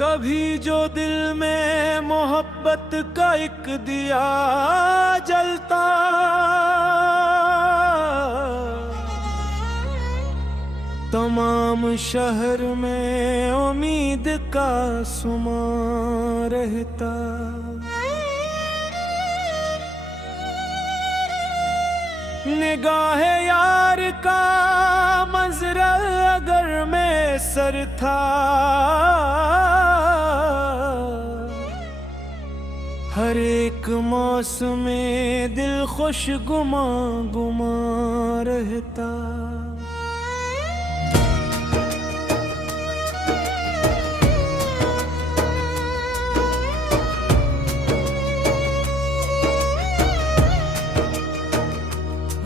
कभी जो दिल में मोहब्बत का एक दिया जलता, तमाम शहर में उम्मीद का सुमा रहता। निगाह यार का मंजरा अगर में सर था, हर एक मौसम में दिल खुश गुमा गुमा रहता।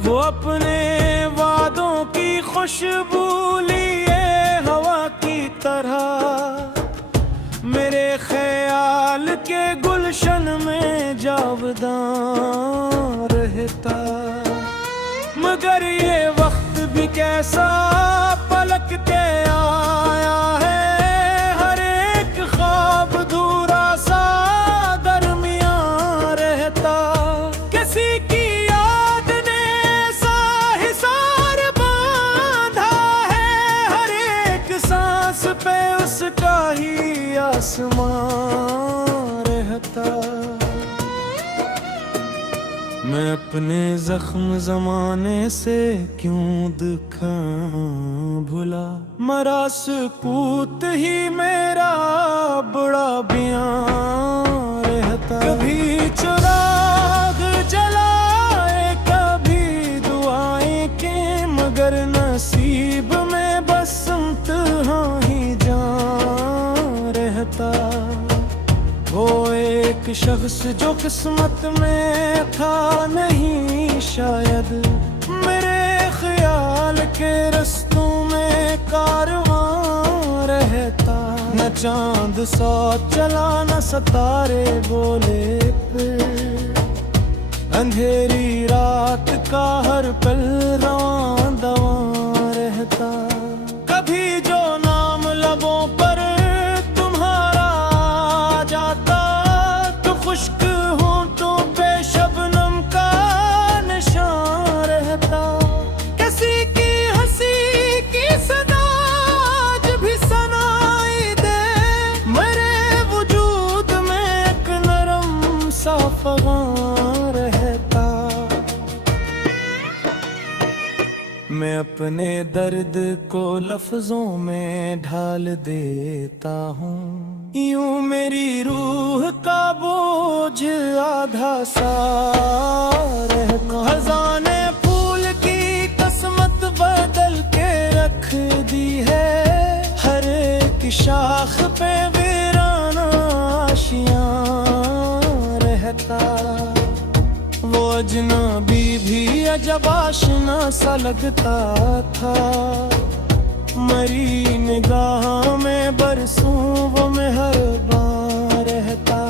वो अपने वादों की खुशबू लिए हवा की तरह मेरे ख्याल के गुलशन में जावदां रहता। मगर ये वक्त भी कैसा पलक के आया है, हर एक ख्वाब अधूरा सा दरमियां रहता। किसी की याद ने सा हिसार बांधा है, हर एक सांस पे उसका ही आसमां रहता। मैं अपने जख्म जमाने से क्यों दिखाऊं भुला, मरा सकूत ही मेरा बड़ा बयां रहता। कभी चिराग जलाए कभी दुआएं के, मगर नसीब में बस इम्तिहां ही जान रहता। वो एक शख्स जो किस्मत में था नहीं शायद, मेरे ख्याल के रस्तों में कारवां रहता। न चांद सौ चला न सितारे बोले फिर, अंधेरी रात का हर पल रवां दवां रहता। कभी जो नाम लबों पर तुम्हारा आ जाता, तो खुश्क होंठों पे शबनम का निशान रहता। किसी की हंसी की सदा आज भी सुनाई दे, मेरे वजूद में एक नरम सा फगान रहता। मैं अपने दर्द को लफ्जों में ढाल देता हूँ, यूं मेरी रूह का बोझ आधा सा रहता। खजाने फूल की किस्मत बदल के रख दी है, हर एक शाख पे वीराना आशियां रहता। वो अजनबी भी अजब आशना सा लगता था, मरी निगाह में बरसों वो मेहरबान रहता।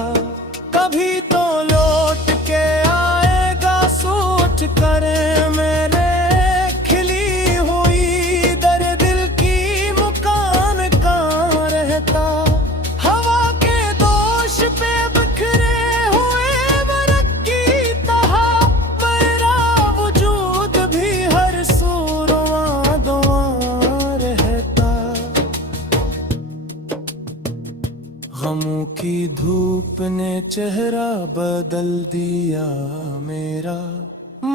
कभी तो लौट के आएगा सोच करे मेरे, खिली हुई दर दिल की मुकाम कहाँ रहता। हवा के दोष पे बिखरे हुए बरक की तरह, मेरा वजूद भी हर सूरवा दुआ रहता। गमों की धूप ने चेहरा बदल दिया मेरा,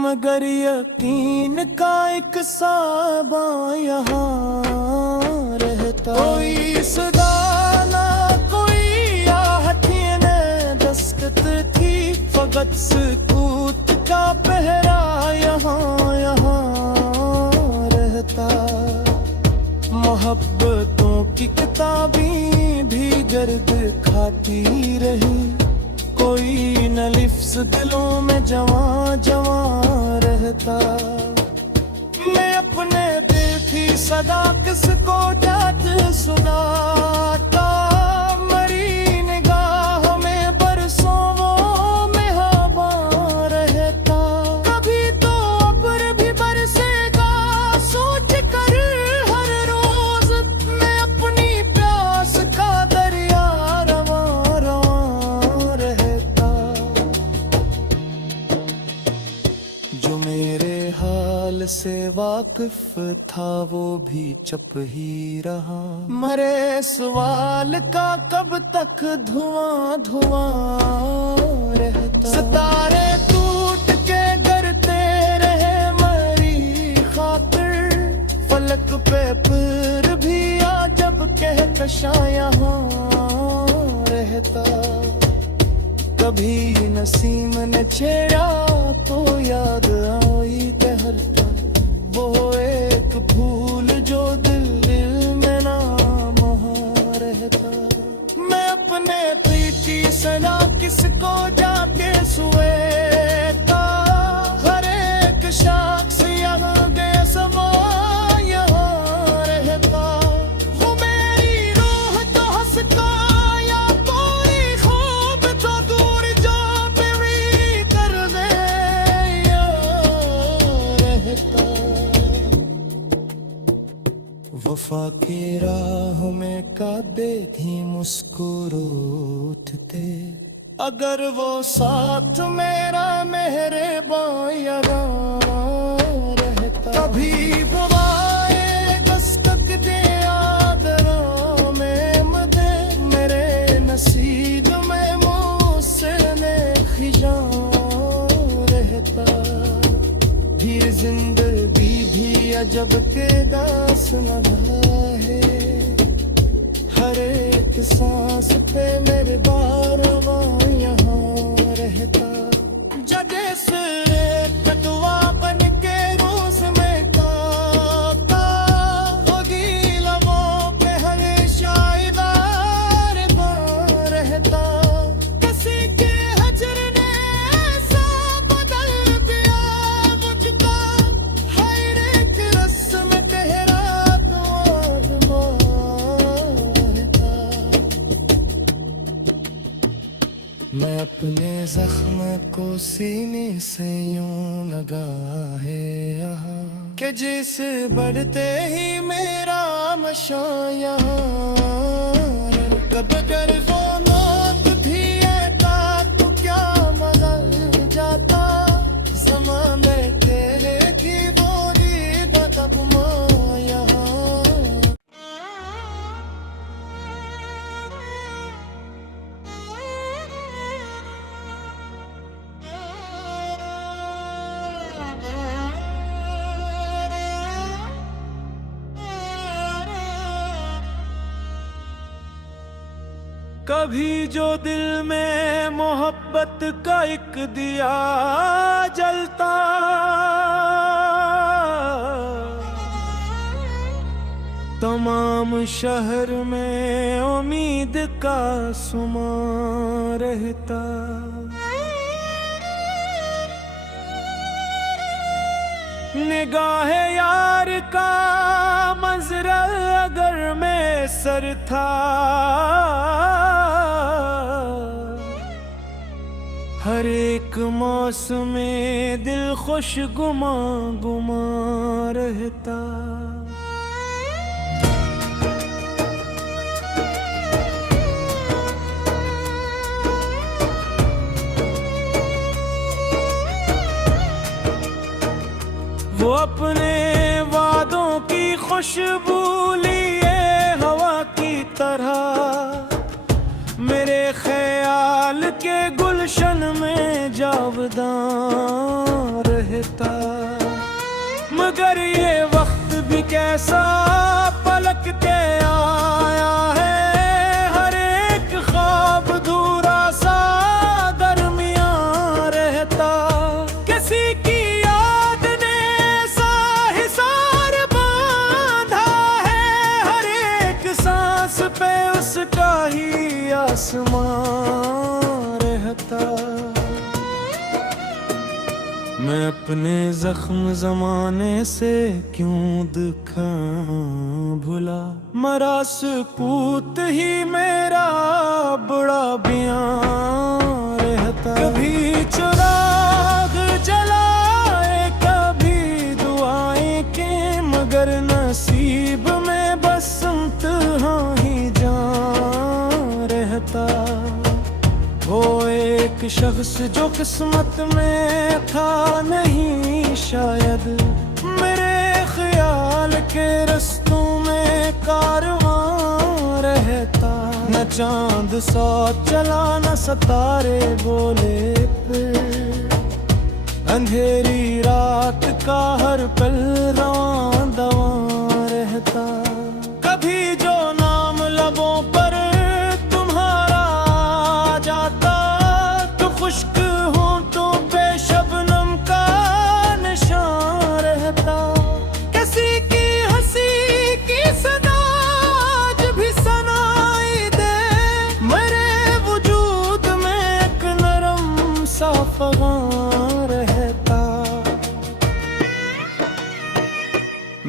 मगर यकीन का एक साबा यहाँ रहता। कोई सदा ना कोई आहटी ने दस्तक थी, फकत सुकूत का पहरा यहाँ यहाँ रहता। मोहब्बतों की किताबें भी गर्द खाती रही, कोई न लिफ्स दिलों में जवां जवां रहता। मैं अपने दिल की सदा किसको जात सुनाता, मरी निगाह में बरसों वो मेहरबान रहता। कभी तो अब्र भी बरसेगा सोच कर हर रोज, मैं अपनी प्यास का दरिया वाकिफ था वो भी चुप ही रहा। मरे सवाल का कब तक धुआं धुआं रहता। सितारे टूट के गिरते रहे मरी खातिर, फलक पे फिर भी आ जब कहकशा यहाँ रहता। कभी नसीम ने छेड़ा तो याद आई ठहरता, वो एक फूल जो दिल में नाम रहता। मैं अपने प्रीति सना किसको जाके सुए का, हर एक शख्स यहाँ गया समा यहाँ रहता। वो मेरी रूह तो हंसता या कोई ख्वाब तो दूर जा भी कर दे रहता। वफा की राह में काबे भी मुस्कुरा उठते, अगर वो साथ मेरा मेहरबान रहता। कभी वो आए दस्तक दे आदरा में मदे, मेरे नसीब में मुझसे ने खिजा रहता। फिर जिंदगी भी अजब के दास्तां है, हर एक सांस पे मेरे बारवां यहाँ रहता। जगे से कटवा बन के रोज में काका, होगी लबों पे हमेशा इबार बार रहता। किसी के हजर ने ऐसा बदल दिया मुझको, हर एक रस्म तेरा मैं अपने जख्म को सीने से यूं लगा है यहाँ, कि जिस बढ़ते ही मेरा मशा यहाँ। कब कर वो मौत भी आता तो क्या मगर जाता, समा में तेरे की बोली तब माँ यहाँ। कभी जो दिल में मोहब्बत का एक दिया जलता, तमाम शहर में उम्मीद का सुमा रहता। निगाह यार का मंजरा अगर में सर था, हर एक मौसम में दिल खुश गुमा गुमा रहता। वो अपने वादों की खुशबू लिए हवा की तरह, मेरे ख्याल के गुलशन में जावदां रहता। मगर ये वक्त भी कैसा पलक के आया है, हर एक ख्वाब धूरा सा दरमियां रहता। किसी की याद ने सा हिसार बांधा है, हर एक सांस पे उसका ही आसमां रहता। मैं अपने जख्म जमाने से क्यों दिखाऊं भुला, मरा सुकूत ही मेरा बड़ा बयां रहता। कभी चिराग जलाए कभी दुआएं के, मगर नसीब में बस इम्तिहां ही जान रहता। वो एक शख्स जो किस्मत में था नहीं शायद, मेरे के रस्तों में कारवां रहता, न चांद सौ चला न सितारे बोले फिर, अंधेरी रात का हर पल रवां दवां रहता। कभी जो नाम लबों पर तुम्हारा आ जाता, तो खुश्क होंठों पे शबनम का निशान रहता। किसी की हंसी की सदा आज भी सुनाई दे, मेरे वजूद में एक नरम सा फगान रहता।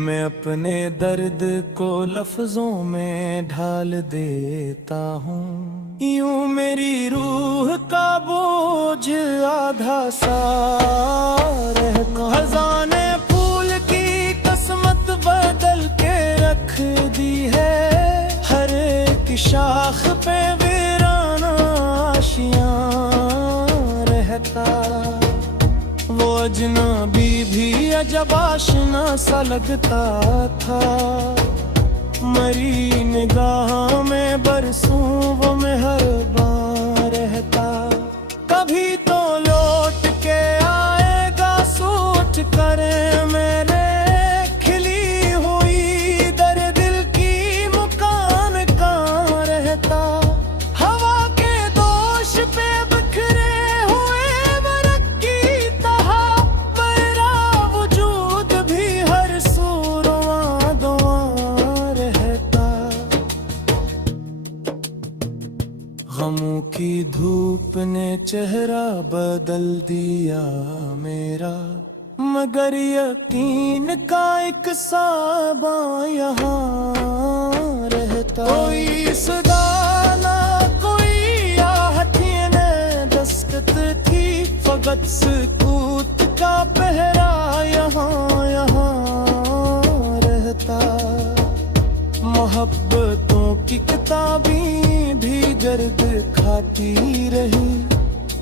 मैं अपने दर्द को लफ्जों में ढाल देता हूँ, यूं मेरी रूह का बोझ आधा सा रहता। खजाने फूल की किस्मत बदल के रख दी है, हर एक शाख पे वीराना आशियां रहता। वो अजनबी भी अजब आशना सा लगता था, मरी निगाह में बरसों वो मेहरबान रहता। कभी तो लौट के आएगा सोच करे मेरे, खिली हुई दर दिल की मुकाम कहाँ रहता। हवा के दोष पे बिखरे हुए बरक की तहा, मेरा वजूद भी हर सूरवा दुआ रहता। गमों की धूप ने चेहरा बदल दिया मेरा, मगर यकीन का एक साबा यहाँ रहता। कोई सदा ना कोई आहटी ने दस्तक थी, फकत सुकूत का पहरा यहाँ यहाँ रहता। मोहब्बतों की किताबें भी गर्द खाती रही,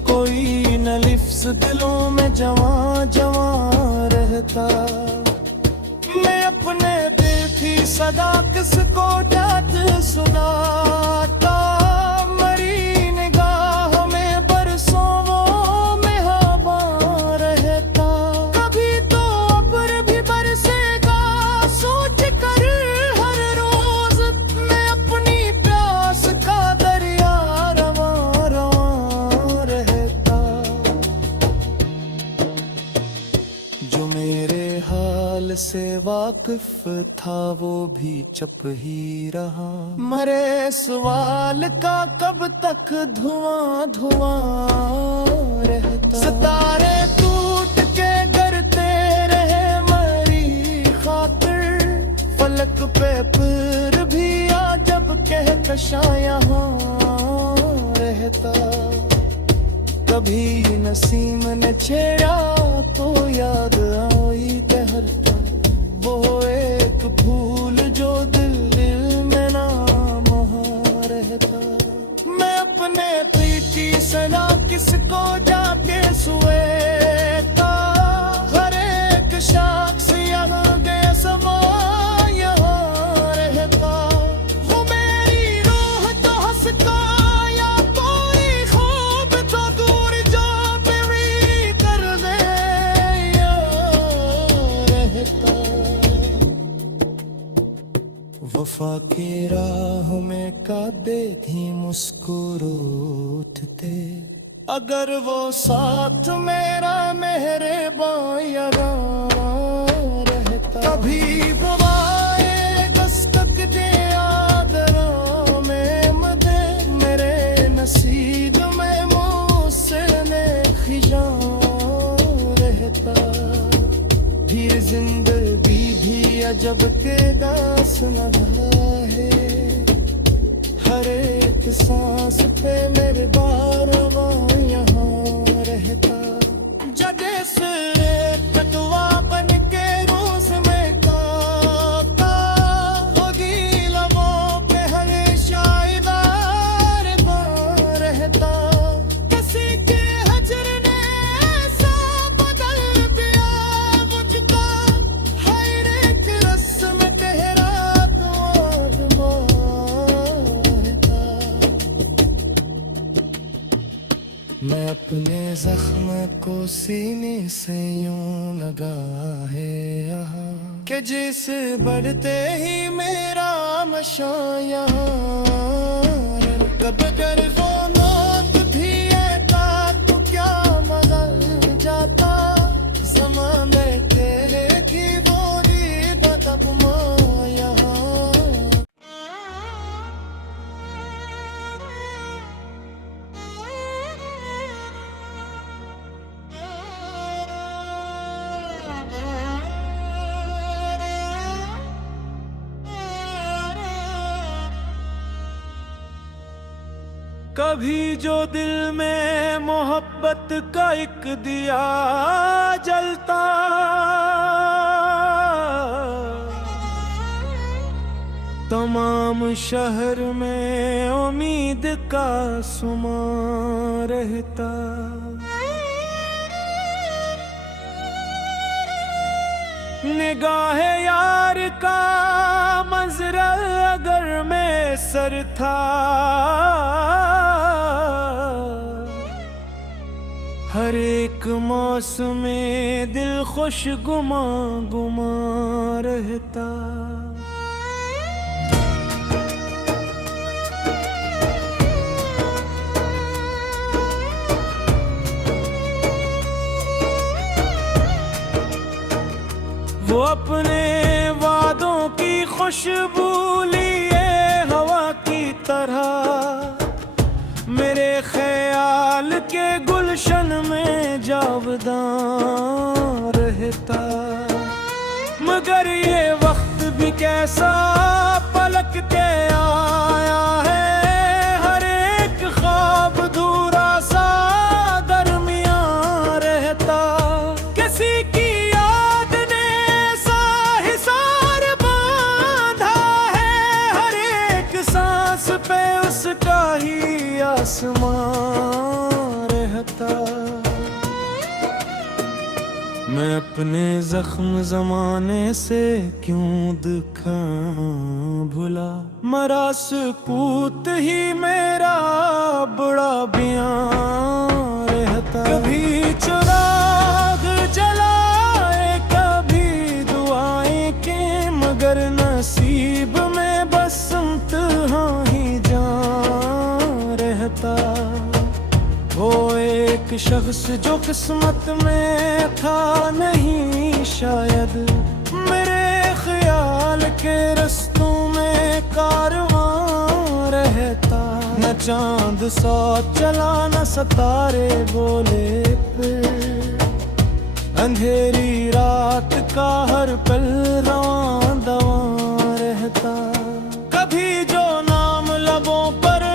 कोई न लिफ्स दिलों में जवां जवां रहता। मैं अपने दिल की सदा किसको डांट सुनाता, मरी निगाह में बरसों वो मेहरबान रहता। कभी तो अब्र भी बरसेगा सोच कर हर रोज, मैं अपनी प्यास का दरिया रवां रवां रहता। जो मेरे हाल से वाकिफ था वो भी चुप ही रहा, मरे सवाल का कब तक धुआं धुआं रहता। सितारे टूट के गिरते रहे मरी खातिर, फलक पे फिर भी आ जब कहकशा यहाँ रहता। कभी नसीम ने छेड़ा तो याद आई ठहरता, वो एक फूल जो दिल में नाम रहता। मैं अपने दिल की सलाह किसको जाके सुएता, हर एक शख्स यहाँ गया समा यहाँ रहता। वो मेरी रूह तो हंसता या कोई ख्वाब तो दूर जा भी कर दे रहता। वफा की राह में कादे भी मुस्कुर उठते, अगर वो साथ मेरा मेहरबान रहता। कभी वो आए दस्तक दे आदरा में मदे, मेरे नसीब में मुझसे ने खिजां रहता। फिर जिंदगी भी अजब के दास है, हर एक सांस पे मेरे बारवा यहाँ रहता। जगे से कटवा बन के रोज में काका, होगी लबों पे हर शायदार रहता। किसी के हजर ने ऐसा बदल दिया मुझको, हर एक रस्म के अपने जख्म को सीने से यूं लगा है यहाँ कि जिस बढ़ते ही मेरा मशा यहाँ कब कर वो मौत भी आता तो क्या बदल जाता समा में तेरे की बोली बदब यहाँ कभी जो दिल में मोहब्बत का एक दिया जलता तमाम शहर में उम्मीद का सुमा रहता। निगाह यार का मंजरा अगर में सर था हर एक मौसम में दिल खुश गुमा गुमा रहता। वो अपने वादों की खुशबू लिए हवा की तरह मेरे ख्याल के गुलशन में जावदां रहता। मगर ये वक्त भी कैसा पलक के आया है हर एक ख्वाब धूरा सा दरमियां रहता। किसी की पे उसका ही आसमां रहता। मैं अपने जख्म जमाने से क्यों दिखाऊं भुला मरा सकूत ही मेरा बड़ा बयां रहता। कभी चिराग जलाए कभी दुआएं के मगर नसीब में बस वो एक शख्स जो किस्मत में था नहीं शायद मेरे ख्याल के रस्तों में कारवां रहता। न चांद सा चला न सितारे बोले पे अंधेरी रात का हर पल रवां दवां रहता। कभी जो नाम लबों पर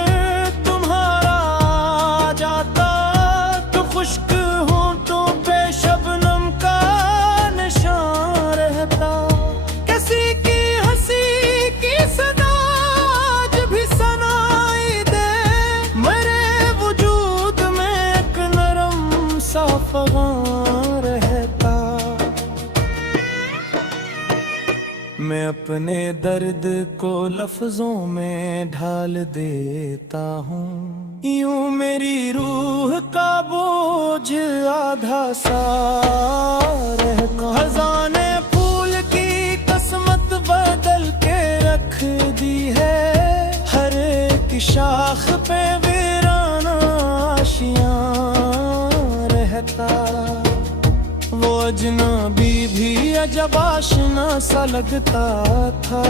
खुश्क होंठों पे शबनम का निशान रहता। किसी की हंसी की सदा आज भी सुनाई दे मेरे वजूद में एक नरम सा फ़ग़ां रहता। मैं अपने दर्द को लफ्जों में ढाल देता हूँ यूं मेरी रूह का बोझ आधा सा रहता। खजाने फूल की किस्मत बदल के रख दी है हर एक शाख पे वीराना आशियां रहता। वो अजनबी भी अजब आशना सा लगता था